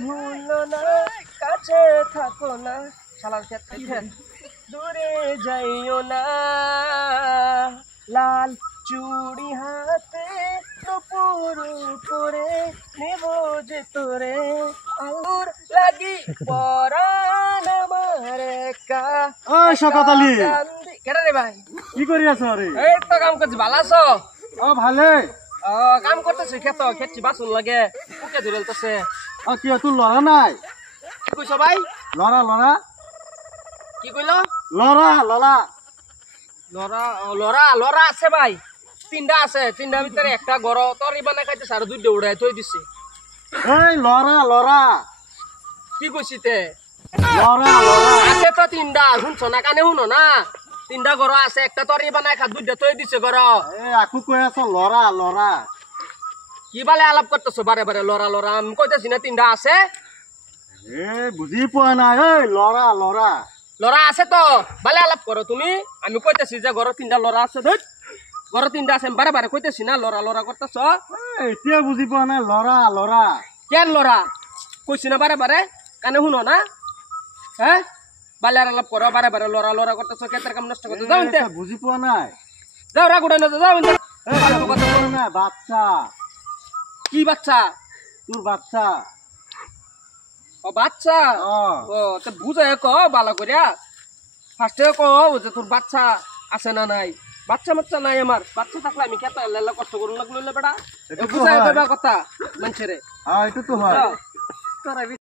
ভুলো না কাছে থাকো না শালার ক্ষেত দূরে যাইও না লাল চুড়ি হাতে নুপুর করে নেব যে তোরে আলুর লাগি পরাণ আমার একা ওই শওকত আলী কেডা রে ভাই কি করি আছো রে? এই তো কাম করছি ভালো আছো? ভালে। কাম করতেছি খেতছি বাসুন লাগে পুকে ধরেলতেছে। কি তোর লড়া নাই? কি কইছো ভাই? লড়া লড়া কি কইলো? লড়া লড়া লড়া লড়া লড়া আছে ভাই, তিনটা আছে, তিনটার ভিতরে একটা গড় তরি বানাই খাইতেছে আর দুইটা উড়াই থই দিছে। এই লড়া লড়া কি কইছি তে? লড়া লড়া আছে তো তিনটা, শুনছো না কানে শুনো না? তিনটা গড় আছে, একটা তরি বানাই খা দুইটা থই দিছে গড়। আকু কই আছো লড়া লড়া? কি বালে আলাপ করতেছো বারে বারে লড়া লড়া? আমি কইতেছি না তিনটা আছে। বুঝি পোৱা নাই। এই লড়া লড়া লড়া আছে তো বালে আলাপ করো তুমি। আমি কইতেছি যে গড় তিনটা লড়া আছে, ধুত গড় তিনটা আছে, বারে বারে কইতেছি না লড়া লড়া করতেছ। এতিয়া বুজি পোৱা নাই লড়া লড়া কেন লড়া কইছি না বারে বারে, কানে শুনো না? হ্যাঁ বালে আলাপ করো, বারে বারে লড়া লড়া করতেছ, ক্ষেতের কাম নষ্ট করতে যাও ইনতে। বুজি পোৱা নাই। যাও রাগুড়ে না যাও ইনতে। বাচ্চা কি বাচ্চা? তোর বাচ্চা। ও বাচ্চা? ও তো বুঝায় ক বালা করিয়া, ফার্স্টে ক যে তোর বাচ্চা আছে না নাই। বাচ্চা বাচ্চা নাই আমার, বাচ্চা থাকলে আমি খেতে লেলা কষ্ট করুন লাগলো বেটা। বুঝায় কইবা কথা মানুষেরে। এটা তো হয়।